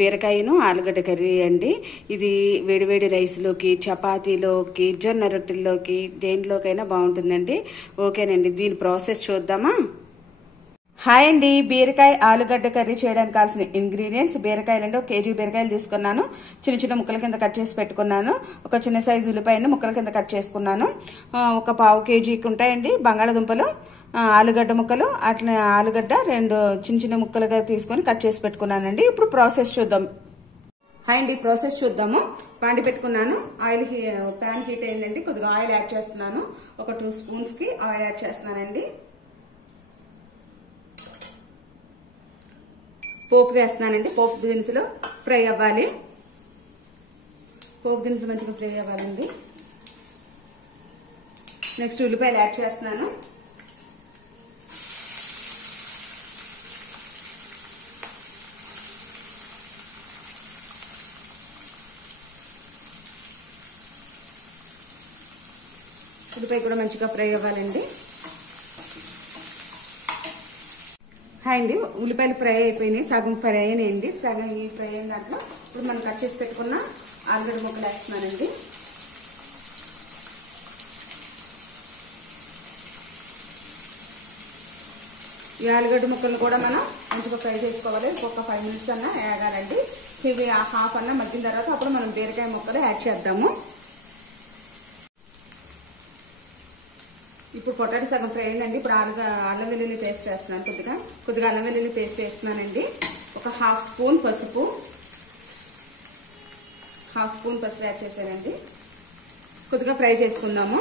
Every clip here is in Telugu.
బీరకాయను ఆలుగడ్డ కర్రీ అండి. ఇది వేడివేడి రైస్లోకి, చపాతీలోకి, జొన్న రొట్టెల్లోకి దేనిలోకైనా బాగుంటుందండి. ఓకేనండి, దీని ప్రాసెస్ చూద్దామా? హాయ్ అండి, బీరకాయ ఆలుగడ్డ కర్రీ చేయడానికి కావాల్సిన ఇంగ్రీడియంట్స్ బీరకాయలండి. 1 కేజీ బీరకాయలు తీసుకున్నాను. చిన్న చిన్న ముక్కల కింద కట్ చేసి పెట్టుకున్నాను. ఒక చిన్న సైజు ఉల్లిపాయని ముక్కల కింద కట్ చేసుకున్నాను. ఒక పావు కేజీకి ఉంటాయండి బంగాళదుంపలు, ఆలుగడ్డ ముక్కలు, అట్లా ఆలుగడ్డ 2 చిన్న చిన్న ముక్కలుగా తీసుకొని కట్ చేసి పెట్టుకున్నానండి. ఇప్పుడు ప్రాసెస్ చూద్దాం. హాయ్ అండి, ప్రాసెస్ చూద్దాము. పాండి పెట్టుకున్నాను. ప్యాన్ హీట్ అయిందండి. కొద్దిగా ఆయిల్ యాడ్ చేస్తున్నాను. ఒక 2 స్పూన్స్ కి ఆయిల్ యాడ్ చేస్తున్నానండి. పోపు వేస్తున్నానండి. పోపు దినుసులు ఫ్రై అవ్వాలి. పోపు దినుసులు మంచిగా ఫ్రై అవ్వాలండి. నెక్స్ట్ ఉల్లిపాయలు యాడ్ చేస్తున్నాను. ఉల్లిపాయ కూడా మంచిగా ఫ్రై అవ్వాలండి. హాయ్ అండి, ఉల్లిపాయలు ఫ్రై అయిపోయినాయి. సగం ఫ్రై అయినాయండి. సగం ఈ ఫ్రై అయిన దాంట్లో ఇప్పుడు మనం కట్ చేసి పెట్టుకున్న ఆలుగడ్డ ముక్కలు వేస్తున్నానండి. ఈ ఆలుగడ్డ ముక్కలను కూడా మనం మంచిగా ఫ్రై చేసుకోవాలి. ఒక 5 మినిట్స్ అన్నా వేగాలండి. ఇవి హాఫ్ అన్నా మగ్గిన తర్వాత అప్పుడు మనం బీరకాయ ముక్కలు యాడ్ చేద్దాము. ఇప్పుడు పొటాటో సగం ఫ్రై అయిందండి. ఇప్పుడు అల్లం వెల్లుల్లి పేస్ట్ చేస్తున్నాను. కొద్దిగా అల్లం వెల్లుల్లి పేస్ట్ చేస్తున్నానండి. ఒక హాఫ్ స్పూన్ పసుపు యాడ్ చేశానండి. కొద్దిగా ఫ్రై చేసుకుందాము.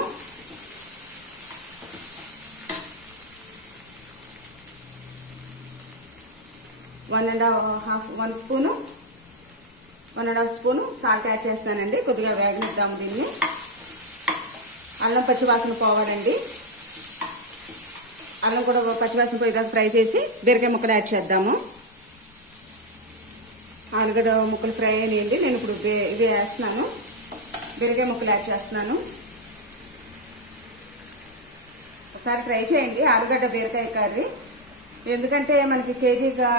1.5 స్పూను సాల్ట్ యాడ్ చేస్తానండి. కొద్దిగా వేగనిద్దాము దీన్ని. అల్లం పచ్చివాసన పోవాలండి. అల్లం కూడా పచ్చివాసన పోయేదాకా ఫ్రై చేసి బీరకాయ ముక్కలు యాడ్ చేద్దాము. ఆలుగడ్డ ముక్కలు ఫ్రై అయ్యాయండి. నేను ఇప్పుడు ఇవి వేస్తున్నాను. బీరకాయ ముక్కలు యాడ్ చేస్తున్నాను. ఒకసారి ట్రై చేయండి ఆలుగడ్డ బీరకాయ కర్రీ. ఎందుకంటే మనకి కేజీగా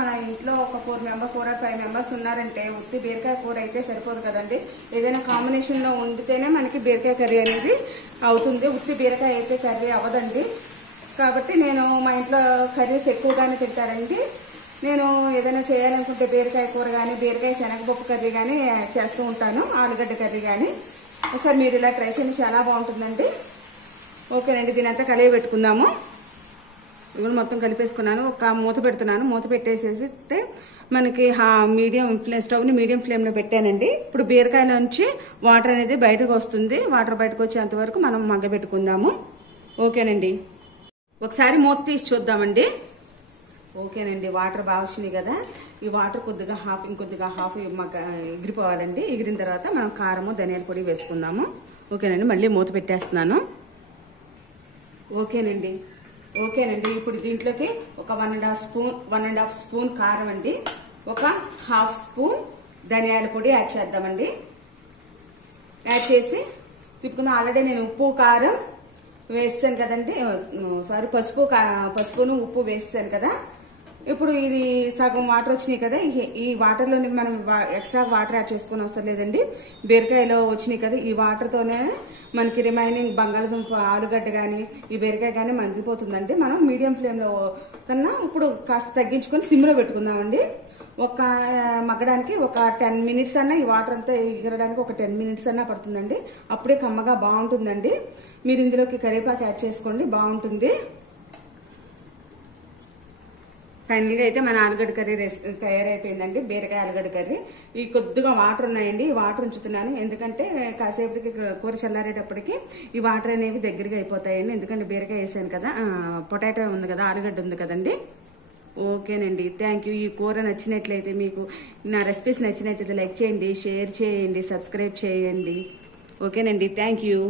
మన ఇంట్లో ఒక 4 or 5 మెంబర్స్ ఉన్నారంటే ఉత్తి బీరకాయ కూర అయితే సరిపోదు కదండి. ఏదైనా కాంబినేషన్లో వండితేనే మనకి బీరకాయ కర్రీ అనేది అవుతుంది. ఉత్తి బీరకాయ అయితే కర్రీ అవ్వదండి. కాబట్టి నేను మా ఇంట్లో కర్రీస్ ఎక్కువగానే తింటారండి. నేను ఏదైనా చేయాలనుకుంటే బీరకాయ కూర కానీ, బీరకాయ శనగపప్పు కర్రీ కానీ చేస్తూ ఉంటాను. ఆలుగడ్డ కర్రీ కానీ ఒకసారి మీరు ఇలా ట్రై చేయండి, చాలా బాగుంటుందండి. ఓకేనండి, దీని అంతా కలిగి పెట్టుకుందాము. ఇవి మొత్తం కలిపేసుకున్నాను. ఒక మూత పెడుతున్నాను. మూత పెట్టేసేస్తే మనకి స్టవ్ని మీడియం ఫ్లేమ్లో పెట్టానండి. ఇప్పుడు బీరకాయ నుంచి వాటర్ అనేది బయటకు వస్తుంది. వాటర్ బయటకు వచ్చేంత వరకు మనం మగ్గబెట్టుకుందాము. ఓకేనండి, ఒకసారి మూత తీసి చూద్దామండి. ఓకేనండి, వాటర్ బాగా వచ్చినాయి కదా. ఈ వాటర్ ఇంకొద్దిగా హాఫ్ ఎగిరిపోవాలండి. ఎగిరిన తర్వాత మనం కారము, ధనియాల పొడి వేసుకుందాము. ఓకేనండి, మళ్ళీ మూత పెట్టేస్తున్నాను. ఓకేనండి, ఇప్పుడు దీంట్లోకి ఒక 1.5 స్పూన్ కారం అండి, ఒక హాఫ్ స్పూన్ ధనియాల పొడి యాడ్ చేద్దామండి. యాడ్ చేసి తిప్పుకుందాం. ఆల్రెడీ నేను ఉప్పు కారం వేసాను కదండి. పసుపును ఉప్పు వేసాను కదా. ఇప్పుడు ఇది సగం వాటర్ వచ్చినాయి కదా. ఈ వాటర్లోని మనం ఎక్స్ట్రా వాటర్ యాడ్ చేసుకుని అవసరం లేదండి. బీరకాయలో వచ్చినాయి కదా, ఈ వాటర్తోనే మనకి రిమైనింగ్ బంగాళదుంప, ఆలుగడ్డ కానీ ఈ బీరకాయ కానీ మగ్గిపోతుందండి. మనం మీడియం ఫ్లేమ్లో కన్నా ఇప్పుడు కాస్త తగ్గించుకొని సిమ్లో పెట్టుకుందామండి. మగ్గడానికి ఒక 10 మినిట్స్ అన్నా, ఈ వాటర్ అంతా ఎగరడానికి ఒక 10 మినిట్స్ అన్నా పడుతుందండి. అప్పుడే కమ్మగా బాగుంటుందండి. మీరు ఇందులోకి కరివేపాకు యాడ్ చేసుకోండి, బాగుంటుంది. ఫైనల్గా అయితే మన ఆలుగడ్డ కర్రీ తయారైపోయిందండి. బీరకాయ ఆలుగడ్డ కర్రీ. ఈ కొద్దిగా వాటర్ ఉన్నాయండి. ఈ వాటర్ ఉంచుతున్నాను ఎందుకంటే కాసేపటికి కూర చల్లారేటప్పటికి ఈ వాటర్ అనేవి దగ్గరగా అయిపోతాయండి. ఎందుకంటే బీరకాయ వేసాను కదా, పొటాటో ఉంది కదా, ఆలుగడ్డ ఉంది కదండి. ఓకేనండి, థ్యాంక్ యూ. ఈ కూర నచ్చినట్లయితే, మీకు నా రెసిపీస్ నచ్చినట్లయితే లైక్ చేయండి, షేర్ చేయండి, సబ్స్క్రైబ్ చేయండి. ఓకేనండి, థ్యాంక్ యూ.